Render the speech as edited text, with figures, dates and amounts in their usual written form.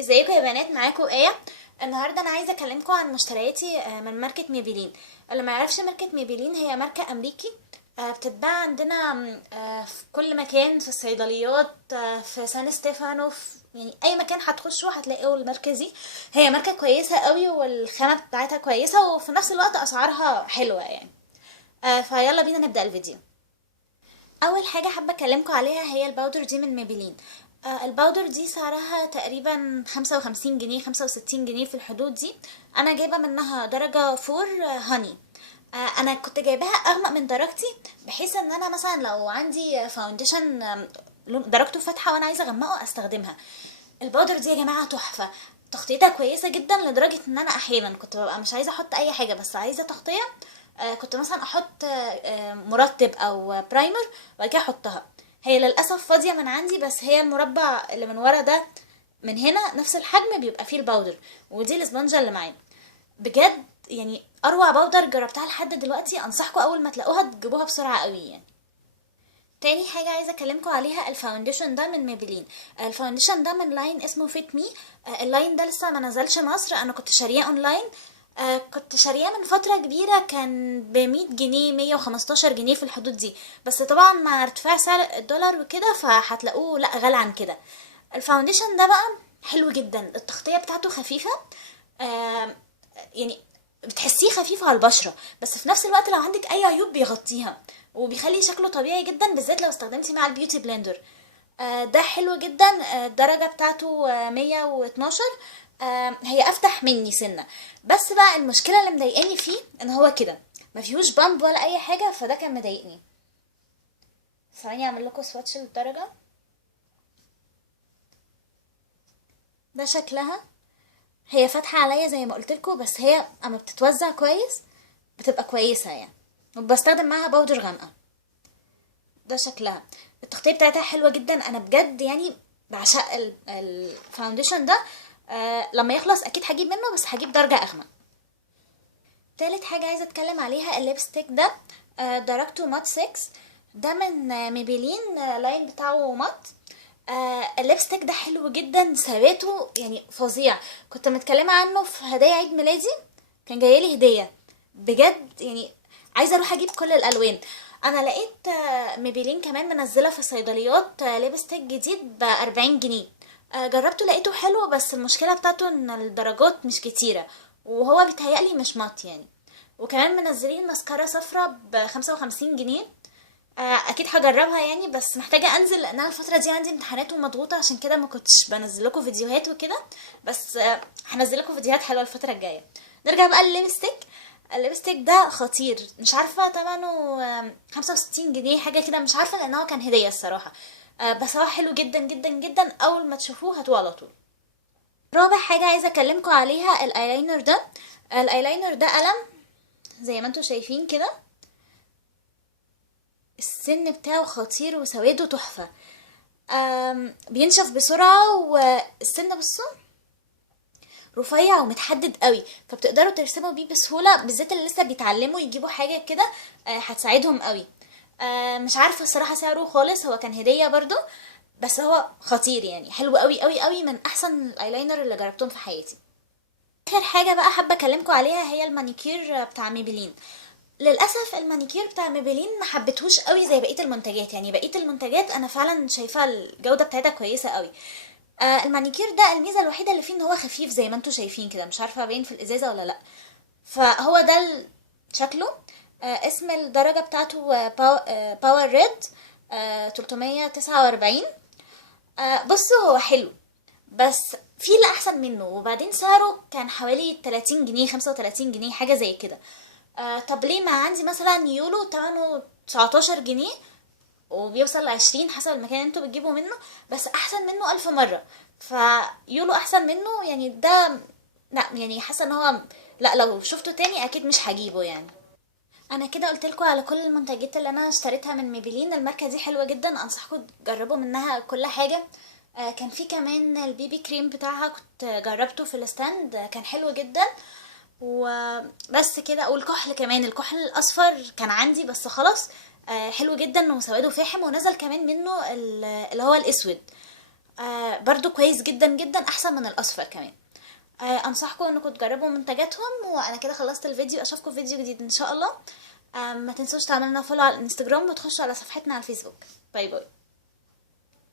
ازيكم يا بنات؟ معاكم ايه. النهارده انا عايزه اكلمكم عن مشترياتي من ماركه ميبلين. اللي ما يعرفش ماركه ميبلين، هي ماركه امريكي بتتباع عندنا في كل مكان، في الصيدليات، في سان ستيفانو، في يعني اي مكان هتخشوا هتلاقوا الماركه دي. هي ماركه كويسه قوي، والخامه بتاعتها كويسه، وفي نفس الوقت اسعارها حلوه يعني. فيلا بينا نبدا الفيديو. اول حاجه حابه اكلمكم عليها هي الباودر دي من ميبلين. الباودر دي سعرها تقريبا 55 جنيه، 65 جنيه، في الحدود دي. انا جايبه منها درجه فور هاني. انا كنت جايباها اغمق من درجتي، بحيث ان انا مثلا لو عندي فاونديشن درجته فاتحه وانا عايزه اغمقه استخدمها. الباودر دي يا جماعه تحفه، تغطيتها كويسه جدا، لدرجه ان انا احيانا كنت ببقى مش عايزه احط اي حاجه بس عايزه تغطيه. كنت مثلا احط مرطب او برايمر وبعد كده احطها. هي للاسف فاضيه من عندي، بس هي المربع اللي من ورا ده من هنا نفس الحجم بيبقى فيه الباودر، ودي الاسبونجه اللي معايا. بجد يعني اروع باودر جربتها لحد دلوقتي، انصحكم اول ما تلاقوها تجيبوها بسرعه قوي يعني. تاني حاجة عايزة اكلمكم عليها الفاونديشن ده من ميبلين. الفاونديشن ده من لاين اسمه فيت مي. اللاين ده لسه ما نزلش مصر، انا كنت شارياه اونلاين. كنت شارياه من فترة كبيرة، كان ب100 جنيه، 115 جنيه، في الحدود دي. بس طبعا مع ارتفاع سعر الدولار وكده فهتلاقوه لا غالي عن كده. الفاونديشن ده بقى حلو جدا، التغطية بتاعته خفيفة. آه يعني بتحسيه خفيف على البشرة، بس في نفس الوقت لو عندك اي عيوب بيغطيها، وبيخلي شكله طبيعي جدا، بالذات لو استخدمتي مع البيوتي بلندر. ده حلو جدا. الدرجة بتاعته 112. هي افتح مني سنة. بس بقى المشكلة اللي مضايقاني فيه ان هو كده ما فيهوش بامب ولا اي حاجة، فده كان مضايقني. ثواني اعمل لكم سواتش للدرجة. ده شكلها. هي فاتحة عليا زي ما قلت لكم، بس هي اما بتتوزع كويس بتبقى كويسة يعني. وبستخدم معاها باودر غامقة. ده شكلها. التغطية بتاعتها حلوة جدا، انا بجد يعني بعشق الفاونديشن ده. لما يخلص اكيد هجيب منه، بس هجيب درجة اغمق. تالت حاجة عايزة اتكلم عليها الليبستيك ده. درجته مات 6. ده من ميبيلين، لاين بتاعه مات. الليبستيك ده حلو جدا، ثباته يعني فظيع. كنت متكلمة عنه في هدايا عيد ميلادي، كان جايلي هدية. بجد يعني عايزة اروح اجيب كل الالوان. انا لقيت ميبيلين كمان منزلة في الصيدليات ليبستيك جديد ب40 جنيه. جربته لقيته حلو، بس المشكلة بتاعته ان الدرجات مش كتيرة، وهو بيتهيألي مش مات يعني. وكمان منزلين ماسكارا صفرة ب55 جنيه. اكيد هجربها يعني، بس محتاجه انزل لان انا الفتره دي عندي امتحانات ومضغوطه، عشان كده ما كنتش بنزل لكم فيديوهات وكده. بس هنزل لكم فيديوهات حلوه الفتره الجايه. نرجع بقى للليبستيك. الليبستيك ده خطير، مش عارفه ثمنه 65 جنيه حاجه كده، مش عارفه لان هو كان هديه الصراحه. بس هو حلو جدا جدا جدا، اول ما تشوفوه هاتوه على طول. رابع حاجه عايزه اكلمكم عليها الايلاينر ده. الايلاينر ده قلم زي ما انتم شايفين كده. السن بتاعه خطير وسواده تحفة. بينشف بسرعة، والسن بصوا رفيع ومتحدد قوي، فبتقدروا ترسموا بيه بسهولة، بالذات اللي لسه بيتعلموا يجيبوا حاجة كده. هتساعدهم قوي. مش عارفة الصراحة سعره خالص، هو كان هدية برضو. بس هو خطير يعني، حلو قوي قوي قوي، من احسن الايلاينر اللي جربتهم في حياتي. اخر حاجة بقى حابة اكلمكم عليها هي المانيكير بتاع ميبلين. للاسف المانيكير بتاع ميبلين ما حبيتهوش قوي زي بقيه المنتجات، يعني بقيه المنتجات انا فعلا شايفه الجوده بتاعتها كويسه قوي. المانيكير ده الميزه الوحيده اللي فيه ان هو خفيف زي ما انتم شايفين كده، مش عارفه باين في الازازه ولا لا. فهو ده شكله. اسم الدرجه بتاعته باور ريد 349. بصوا هو حلو، بس في اللي احسن منه، وبعدين سعره كان حوالي 30 جنيه، 35 جنيه، حاجه زي كده. طب ليه؟ ما عندي مثلا يولو تمنه 19 جنيه، وبيوصل ل20 حسب المكان اللي انتوا بتجيبوا منه، بس احسن منه 1000 مرة. فيولو احسن منه يعني ده. لا يعني حاسه ان هو، لا لو شفته تاني اكيد مش هجيبه يعني. انا كده قلت لكم على كل المنتجات اللي انا اشتريتها من ميبلين. الماركه دي حلوه جدا، انصحكم تجربوا منها كل حاجه. كان في كمان البيبي كريم بتاعها، كنت جربته في الستاند، كان حلو جدا. وبس كده. والكحل كمان، الكحل الاصفر كان عندي بس خلاص. حلو جدا وسواده فاحم، ونزل كمان منه اللي هو الاسود. برضو كويس جدا جدا، احسن من الاصفر كمان. انصحكم انكم تجربوا منتجاتهم. وانا كده خلصت الفيديو، اشوفكم في فيديو جديد ان شاء الله. ما تنسوش تعملوا لنا فولو على الانستجرام وتخشوا على صفحتنا على الفيسبوك. باي باي.